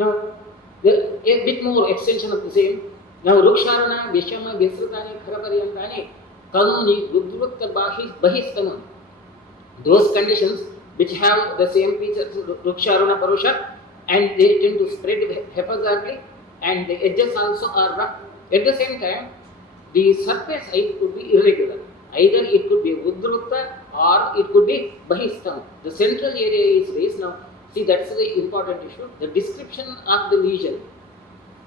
Now, a bit more extension of the same. Now, 𝘔𝘪𝘀 𝐕𝐢𝐬𝑚 𝐵𝑠𝑟𝑒𝑚 𝘠𝐺𝑎𝑛𝑖 𝑘𝐠𝑟𝑎𝑝𝑎𝑟𝑖 𝑏𝑎�Ｈ𝑖𝑠ْ those conditions which have the same features, 𝘔𝘪𝑚 𝑝𝑎𝑟𝑢𝑠ℎ, and they tend to spread haphazardly, and the edges also are rough. At the same time, the surface height could be irregular. Either it could be 𝑢ddhruta or it could be 𝑏𝑎�Ｈ𝑖𝑠ْ. The central area is raised. Now, see, that's the important issue. The description of the lesion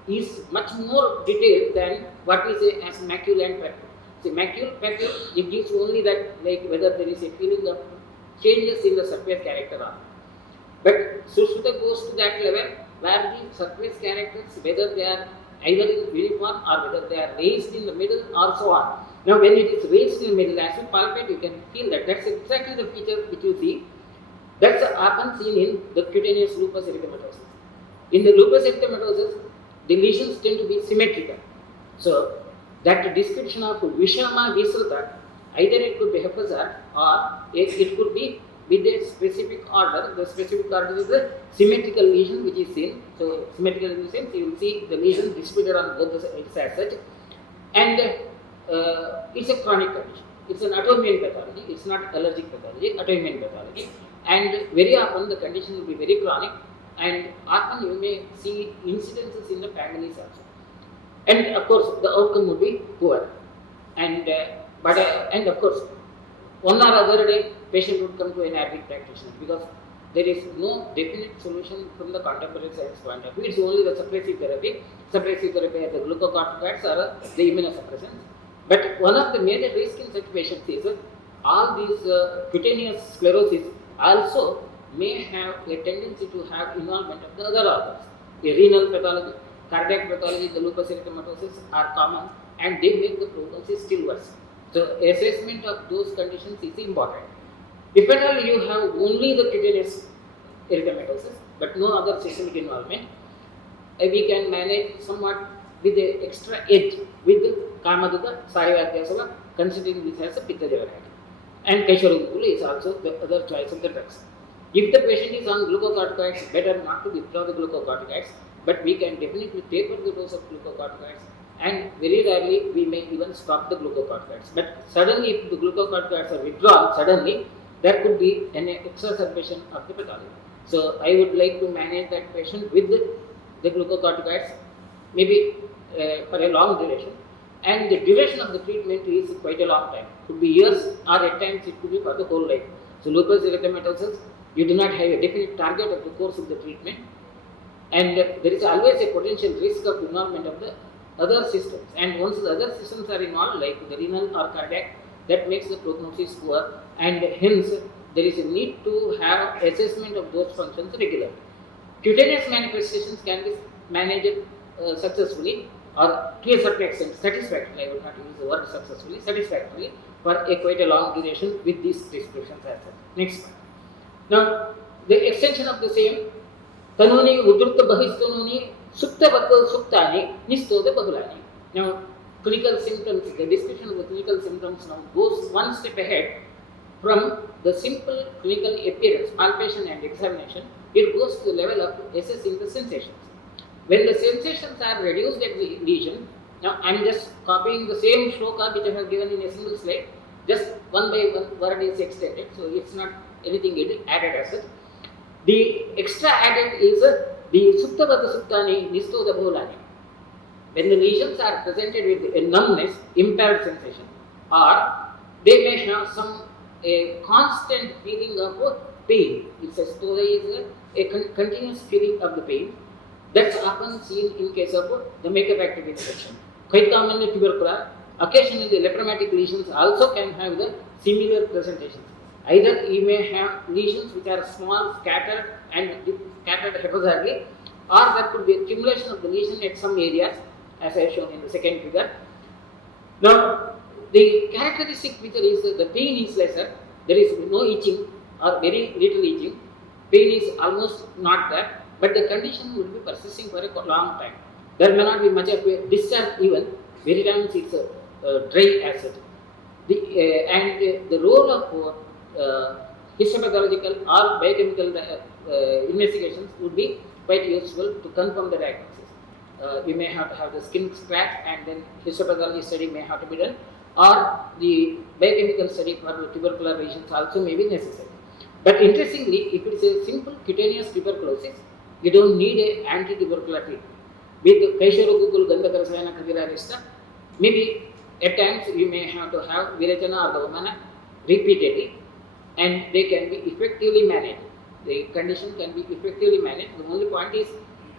is much more detailed than what we say as macule and papule. See, macule, papule, it gives only that, like whether there is a feeling of changes in the surface character or not. But Sushruta goes to that level where the surface characters, whether they are either in uniform or whether they are raised in the middle or so on. Now, when it is raised in the middle, as you palpate, you can feel that. That's exactly the feature which you see. That's often seen in the cutaneous lupus erythematosus. In the lupus erythematosus, the lesions tend to be symmetrical. So, that description of 𝑉𝐤𝑚 𝐕𝐢𝑚, either it could be haphazard or it could be with a specific order. The specific order is the symmetrical lesion which is seen. So, symmetrical in the sense you will see the lesion distributed on both the sides as such. And it's a chronic condition. It's an autoimmune pathology. It's not allergic pathology, autoimmune pathology. And very often the condition will be very chronic, and often you may see incidences in the families also. And of course, the outcome would be poor. And and of course, one or other day, patient would come to an Ayurvedic practitioner because there is no definite solution from the contemporary science point of view. It's only the suppressive therapy are the glucocorticoids or the immunosuppressants. But one of the major risks in such patients is that all these cutaneous sclerosis also may have a tendency to have involvement of the other organs. A renal pathology, cardiac pathology, the lupus erythematosus are common, and they make the prognosis still worse. So, assessment of those conditions is important. If at all you have only the cutaneous erythematosus but no other systemic involvement, we can manage somewhat with the extra edge with the 𝐾𝐫𝐿, 𝐈𝐻, considering this as a pitta variety. And 𝘂𝐫𝐿 is also the other choice of the drugs. If the patient is on glucocorticoids, better not to withdraw the glucocorticoids, but we can definitely taper the dose of glucocorticoids, and very rarely we may even stop the glucocorticoids. But suddenly, if the glucocorticoids are withdrawn, suddenly there could be an exacerbation of the pathology. So, I would like to manage that patient with the glucocorticoids, maybe for a long duration. And the duration of the treatment is quite a long time. It could be years, or at times it could be for the whole life. So, lupus erythematosus, you do not have a definite target of the course of the treatment, and there is always a potential risk of involvement of the other systems. And once the other systems are involved, like the renal or cardiac, that makes the prognosis poor, and hence there is a need to have assessment of those functions regularly. Cutaneous manifestations can be managed successfully, or to a certain extent satisfactorily. I would not use the word successfully, satisfactorily for quite a long duration with these descriptions as such. Next one. Now, the extension of the same, tanuni uddhrutta bahistanuni suptavattal suptani nisthoda bahulani. Now, clinical symptoms, the description of the clinical symptoms now goes one step ahead from the simple clinical appearance, palpation and examination. It goes to the level of assessing the sensations. When the sensations are reduced at the lesion, now I am just copying the same shloka which I have given in a single slide, just one by one word is extended, so it's not anything added as such. The extra added is the suptavata suptani nisthoda bholani. When the lesions are presented with a numbness, impaired sensation, or they may have a constant feeling of pain. It's a story is a continuous feeling of the pain. That's often seen in case of the mycobacterial infection. Quite commonly tubercular. Occasionally the lepromatic lesions also can have the similar presentations. Either you may have lesions which are small, scattered haphazardly, or there could be accumulation of the lesion at some areas, as I have shown in the second figure. Now, the characteristic feature is the pain is lesser, there is no itching or very little itching, pain is almost not there, but the condition will be persisting for a long time. There may not be much of a discharge even, very times it's dry as such. And the role of histopathological or biochemical investigations would be quite useful to confirm the diagnosis. You may have to have the skin scratch, and then histopathology study may have to be done, or the biochemical study for tubercular lesions also may be necessary. But interestingly, if it is a simple cutaneous tuberculosis, you don't need an anti-tubercular treatment. With 𝘉𝘢𝘫𝐞𝐿, maybe at times you may have to have Virachana or the Vamana repeatedly, and they can be effectively managed. The condition can be effectively managed. The only point is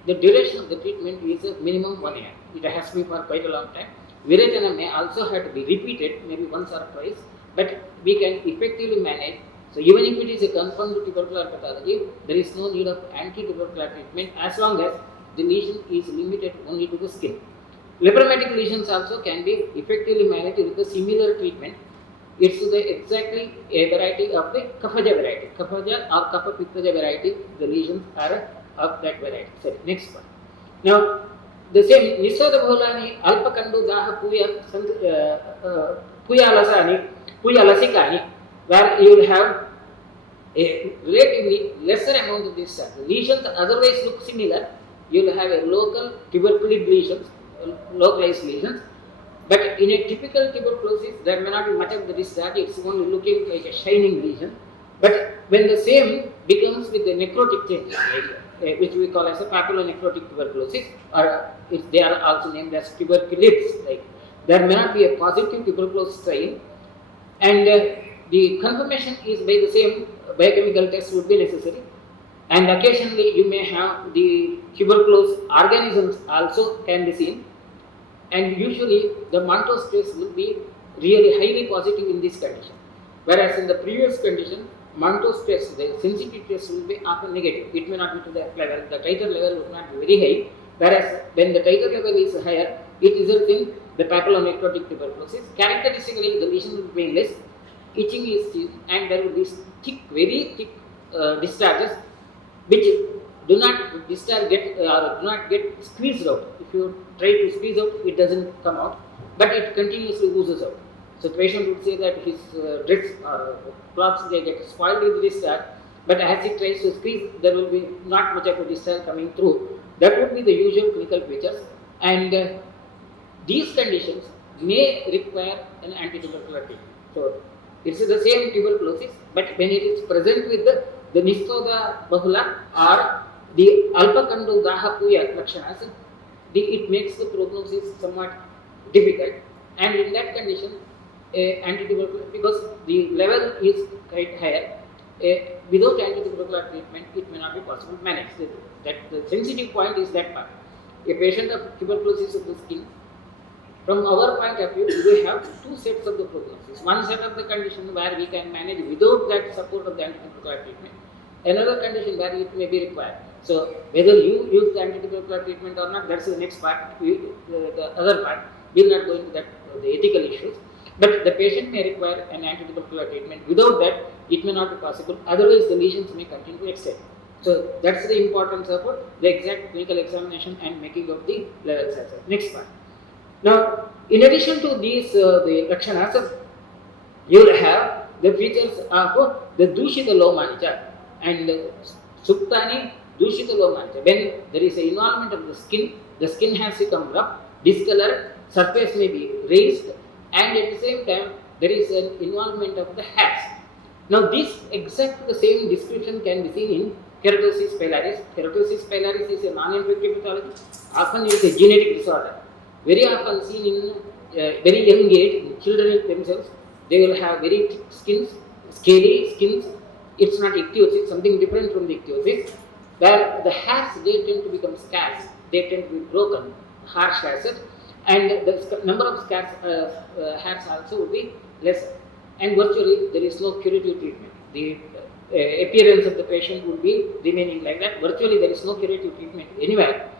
the duration of the treatment is a minimum 1 year. It has to be for quite a long time. Virachana may also have to be repeated, maybe once or twice, but we can effectively manage. So even if it is a confirmed tubercular pathology, there is no need of anti-tubercular treatment as long as the lesion is limited only to the skin. Lepromatic lesions also can be effectively managed with a similar treatment. It's exactly a variety of the Kaphaja variety. Kaphaja or Kapha-Pittaja variety, the lesions are of that variety. Sorry, next one. Now, the same Nisodabholani, Alpakandu, Daha, Puyalasani, where you will have a relatively lesser amount of this. The lesions otherwise look similar. You will have a local tuberculid lesions, localized lesions. But in a typical tuberculosis, there may not be much of the discharge, it's only looking like a shining lesion. But when the same becomes with the necrotic change, which we call as a papillonecrotic tuberculosis, or they are also named as tuberculids, like there may not be a positive tuberculosis strain, and the confirmation is by the same biochemical test would be necessary. And occasionally you may have the tuberculous organisms also can be seen. And usually the Mantoux test will be really highly positive in this condition. Whereas in the previous condition, Mantoux test, the sensitivity test will be often negative. It may not be to that level. The titer level would not be very high. Whereas when the titer level is higher, it results in the papillonecrotic tuberculosis. Characteristically, the lesion will be painless, itching is seen, and there will be thick, very thick discharges, which do not discharge or do not get squeezed out. If you try to squeeze out, it doesn't come out, but it continuously oozes out. So the patient would say that his dress or clothes, they get spoiled with discharge, but as he tries to squeeze, there will be not much of a discharge coming through. That would be the usual clinical features, and these conditions may require an anti-tubercular treatment. So it's the same tuberculosis, but when it is present with the Nistoda Bahula or the Alpakandu Daha Puya Lakshanas, it makes the prognosis somewhat difficult, and in that condition, anti-tubercular, because the level is quite higher, without anti-tubercular treatment, it may not be possible to manage. That the sensitive point is that part. A patient of tuberculosis of the skin, from our point of view, we have two sets of the prognosis. One set of the condition where we can manage without that support of the anti-tubercular treatment. Another condition where it may be required. So whether you use the anti-tubercular treatment or not, that's the next part. The other part, we will not go into that, the ethical issues. But the patient may require an anti-tubercular treatment. Without that, it may not be possible. Otherwise, the lesions may continue to extend. So that's the importance of the exact clinical examination and making of the levels as well. Next part. Now, in addition to these, the Lakshanas, you will have the features of the Dushita Lomanija and Suktani Dushita Lomanija. When there is an involvement of the skin has become rough, discolored, surface may be raised, and at the same time, there is an involvement of the hairs. Now, this exact the same description can be seen in Keratosis Pilaris. Keratosis Pilaris is a non-infective pathology. Often it is a genetic disorder. Very often seen in very young age, in children themselves, they will have very thick skins, scaly skins. It's not ichthyosis, something different from the ichthyosis, where the hairs, they tend to become scarce, they tend to be broken, harsh hairs, and the number of scarce hairs also will be less, and virtually there is no curative treatment. The appearance of the patient would be remaining like that. Virtually there is no curative treatment anywhere.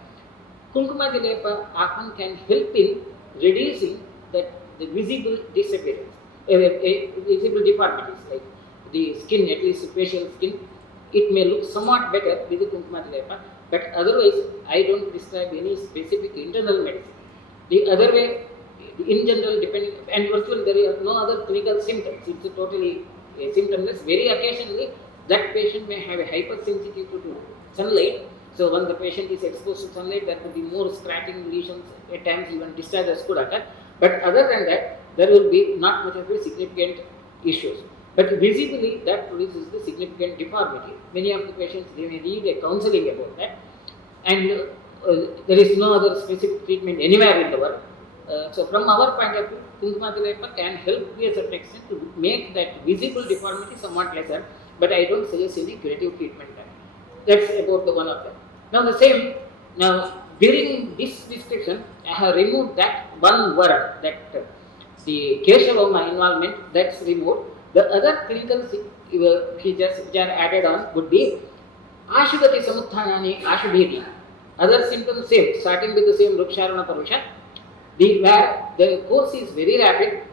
𝐾𝐿 often can help in reducing the visible disappearance, visible deformities like the skin, at least facial skin. It may look somewhat better with the 𝐾𝐿, but otherwise I don't prescribe any specific internal medicine. The other way, in general, depending, and virtually there are no other clinical symptoms. It's totally symptomless. Very occasionally, that patient may have a hypersensitivity to sunlight. So when the patient is exposed to sunlight, there could be more scratching lesions, at times even discharges could occur. But other than that, there will be not much of a significant issues. But visibly, that produces the significant deformity. Many of the patients, they may need a counseling about that. And there is no other specific treatment anywhere in the world. So from our point of view, 𝐻𝐶𝐬 can help to a certain extent to make that visible deformity somewhat lesser, but I don't suggest any curative treatment there. That's about the one of them. Now the same, now during this discussion, I have removed that one word, that the 𝐾𝐫𝐭𝐲 involvement, that's removed. The other clinical features which are added on would be 𝐴𝑠ْhugati samutthānāni āshu-bhedi. Other symptoms same, starting with the same 𝘉𝑢𝑗 where the course is very rapid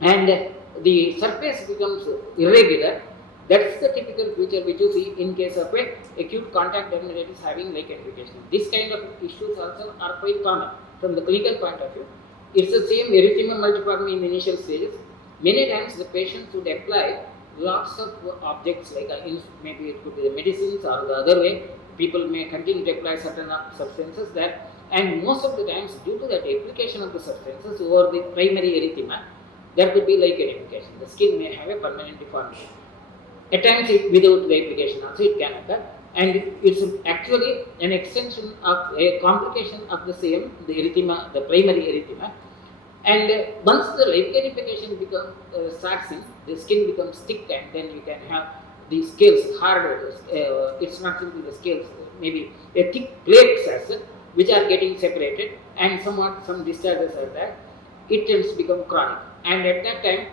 and the surface becomes irregular. That's the typical feature which you see in case of a acute contact dermatitis having lichen-ification. This kind of issues also are quite common from the clinical point of view. It's the same erythema multiforme in initial stages. Many times the patients would apply lots of objects like maybe it could be the medicines or the other way. People may continue to apply certain substances there, and most of the times due to that application of the substances over the primary erythema, there could be lichen-ification. The skin may have a permanent deformity. At times without the application also it can occur, and it's actually an extension of a complication of the same, the erythema, the primary erythema. And once the lichen-ification starts in, the skin becomes thick, and then you can have the scales hard. It's not simply the scales, maybe a thick plaques as such, which are getting separated, and somewhat some discharges are there. It tends to become chronic, and at that time,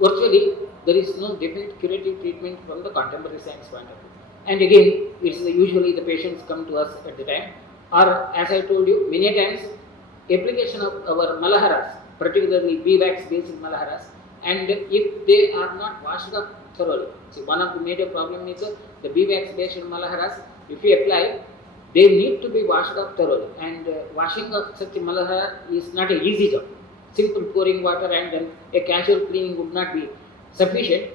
virtually there is no definite curative treatment from the contemporary science point of view. And again, it's usually the patients come to us at the time, or as I told you, many times application of our malaharas, particularly beeswax based malaharas, and if they are not washed up thoroughly. See, one of the major problem is the beeswax based malaharas, if you apply, they need to be washed up thoroughly, and washing up such a malahara is not an easy job. Simple pouring water and then a casual cleaning would not be sufficient.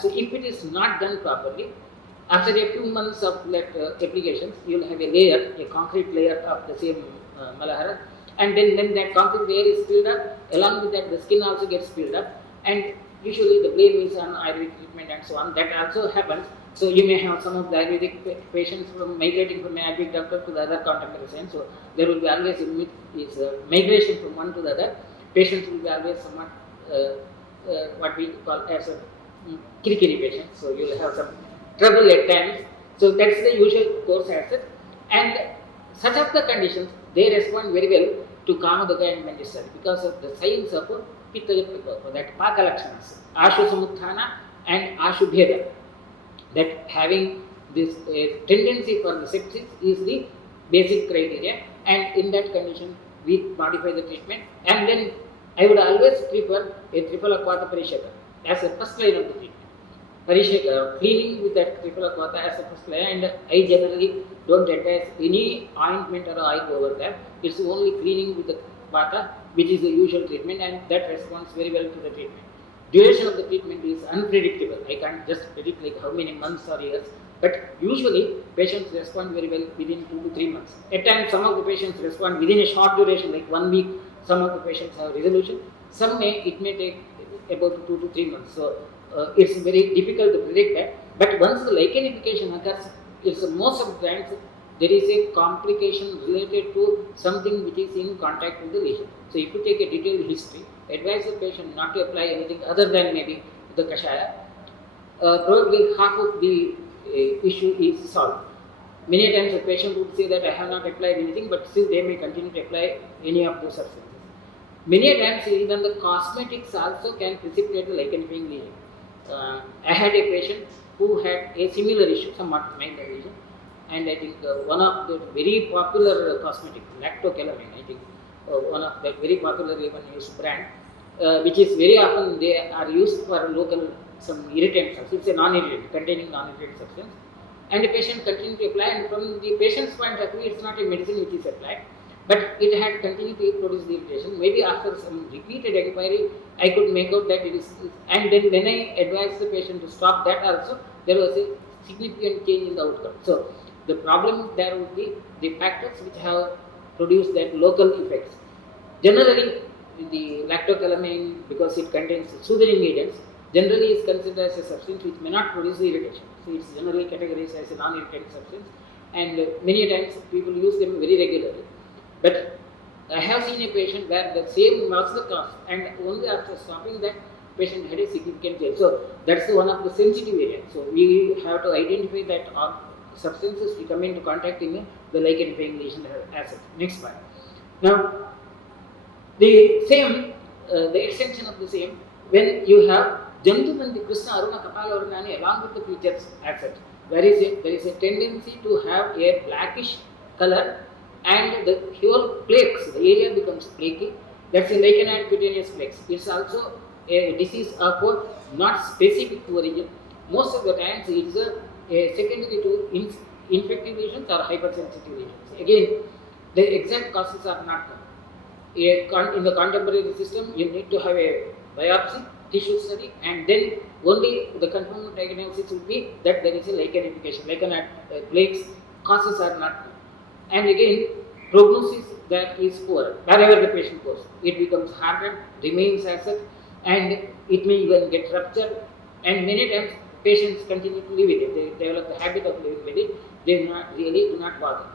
So if it is not done properly, after a few months of that applications, you will have a layer, a concrete layer of the same malahara, and then that concrete layer is filled up. Along with that, the skin also gets filled up, and usually the blame is on Ayurvedic treatment and so on. That also happens. So you may have some of the Ayurvedic patients migrating from an Ayurvedic doctor to the other contemporary science. So there will be always migration from one to the other. Patients will be always somewhat what we call as a kirikiri patient. So you will have some trouble at times. So that's the usual course as it. And such of the conditions, they respond very well to 𝐾𝐲 and 𝐵 because of the signs of pitta-pitta, that Paka-lakshanas, āshu-samutthāna and āshu-bheda. That having this tendency for the sepsis is the basic criteria, and in that condition we modify the treatment. And then I would always prefer a 𝐸𝑖 parisheka as a first line of the treatment. Parisheka, cleaning with that 𝐸𝑖 as a first line, and I generally don't advise any ointment or oil over that. It's only cleaning with the vata, which is the usual treatment, and that responds very well to the treatment. Duration of the treatment is unpredictable. I can't just predict like how many months or years, but usually patients respond very well within 2 to 3 months. At times, some of the patients respond within a short duration, like 1 week. Some of the patients have resolution. It may take about 2 to 3 months. So it's very difficult to predict that. But once the lichen-ification occurs, most of the times there is a complication related to something which is in contact with the lesion. So if you take a detailed history, advise the patient not to apply anything other than maybe the kashaya. Probably half of the issue is solved. Many times the patient would say that I have not applied anything, but still they may continue to apply any of those substances. Many times even the cosmetics also can precipitate the lichen-ifying lesion. I had a patient who had a similar issue, somewhat minor lesion, and I think one of the very popular cosmetic, lactocalamine, I think one of the very popular even used brand, which is very often they are used for local some irritant substance. It's a non-irritant, containing non-irritant substance, and the patient continued to apply, and from the patient's point of view, it's not a medicine which is applied, but it had continued to produce the irritation. Maybe after some repeated inquiry, I could make out that it is, and then when I advised the patient to stop that also, there was a significant change in the outcome. So the problem there would be the factors which have produced that local effects. Generally, the lactocalamine, because it contains soothing agents, generally is considered as a substance which may not produce irritation. So it's generally categorized as a non-irritating substance, and many times people use them very regularly. But I have seen a patient where the same was the cause, and only after stopping that, patient had a significant change. So that's one of the sensitive areas. So we have to identify that substances we come into contact in the lichen-defying lesion asset. Next part. Now, the same, the extension of the same, when you have 𝐺𝐼𝐷 Krishna Aruna Kapala Arunani along with the features asset, there is a tendency to have a blackish color, and the whole plaques, the area becomes flaky. That's a lichenoid cutaneous plaques. It's also a disease of not specific to origin. Most of the times it's a secondary to infective lesions or hypersensitive lesions. Again, the exact causes are not known. In the contemporary system, you need to have a biopsy, tissue study, and then only the confirmed diagnosis will be that there is a lichenification, lichenoid plaques. Causes are not known. And again, prognosis that is poor. Wherever the patient goes, it becomes hardened, remains as such, and it may even get ruptured. And many times patients continue to live with it. They develop the habit of living with it. They do not bother.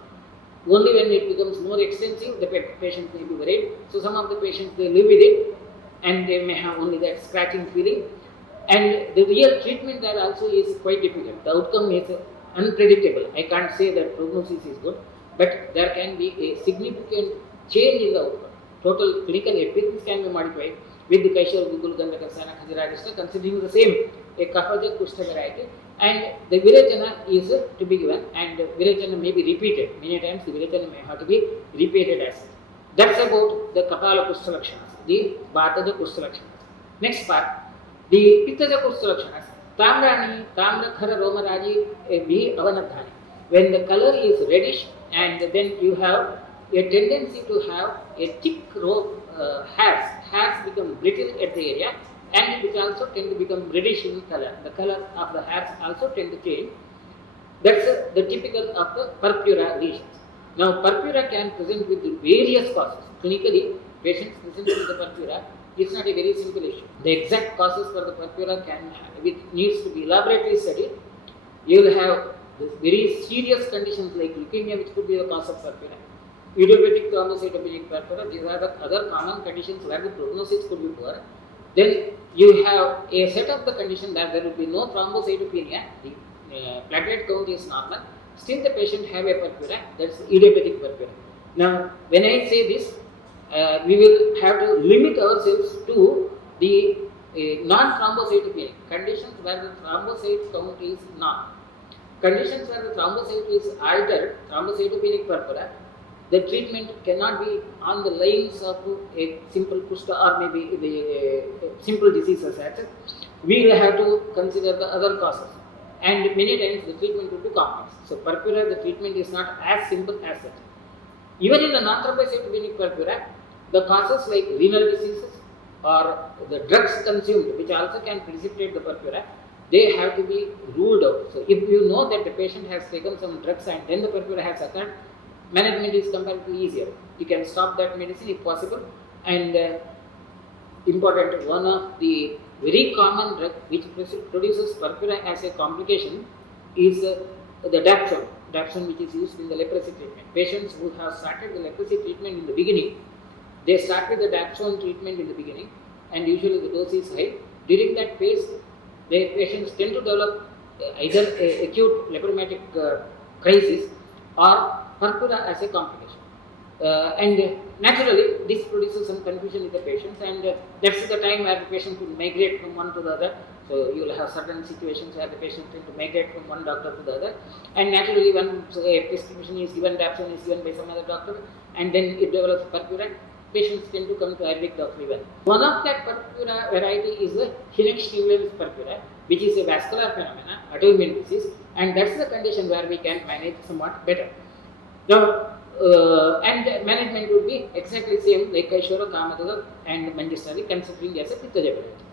Only when it becomes more extensive, the patient may be worried. So some of the patients, they live with it, and they may have only that scratching feeling. And the real treatment there also is quite difficult. The outcome is unpredictable. I can't say that prognosis is good, but there can be a significant change in the outcome. Total clinical appearance can be modified with the 𝐾𝐫𝐭𝐻𝐵 considering the same, a 𝐘𝐽 𝐏 variety, and the 𝘕𝐺𝐸 is to be given, and 𝘕𝐺𝐸 may be repeated. Many times the 𝘕𝐺𝐸 may have to be repeated as such. That's about the Kapala Kushta Lakshanas, the Vataja Kushta Lakshanas. Next part, the Pittaja Kushta Lakshanas, Tamrani, Tamrakhara Romaraji, 𝐕𝐢𝐬𝐷𝑦. When the color is reddish, and then you have a tendency to have a thick row hairs become brittle at the area, and which also tend to become reddish in color. The color of the hairs also tend to change. That's the typical of the purpura lesions. Now, purpura can present with various causes. Clinically, patients present with the purpura. It's not a very simple issue. The exact causes for the purpura needs to be elaborately studied. You will have very serious conditions like leukemia, which could be the cause of purpura. Idiopathic thrombocytopenic purpura, these are the other common conditions where the prognosis could be poor. Then you have a set of the condition that there will be no thrombocytopenia, the platelet count is normal, still the patient have a purpura, that's idiopathic purpura. Now, when I say this, we will have to limit ourselves to the non-thrombocytopenic conditions where the thrombocyte count is not. Conditions where the thrombocyte is altered, thrombocytopenic purpura, the treatment cannot be on the lines of a simple kushta or maybe the simple diseases. We will have to consider the other causes, and many times the treatment will be complex. So purpura, the treatment is not as simple as that. Even in the non-thrombocytopenic purpura, the causes like renal diseases or the drugs consumed, which also can precipitate the purpura, they have to be ruled out. So if you know that the patient has taken some drugs and then the purpura has occurred, management is comparatively easier. You can stop that medicine if possible. And important, one of the very common drug which produces purpura as a complication is the dapsone, which is used in the leprosy treatment. Patients who have started the leprosy treatment in the beginning, they start with the dapsone treatment in the beginning, and usually the dose is high. During that phase, the patients tend to develop either acute lepromatic crisis or purpura as a complication. And naturally, this produces some confusion in the patients, and that's the time where the patient will migrate from one to the other. So you will have certain situations where the patient tend to migrate from one doctor to the other, and naturally, when a prescription is given, dapsone is given by some other doctor, and then it develops purpura, patients tend to come to Ayurvedic doctor even. One of that purpura variety is the 𝐻𝐚𝐴 purpura, which is a vascular phenomena, autoimmune disease, and that's the condition where we can manage somewhat better. Now, and management would be exactly same like 𝐻𝐴𝑖𝑠H and 𝐘𝐻𝐵 considering as a pittaja variety.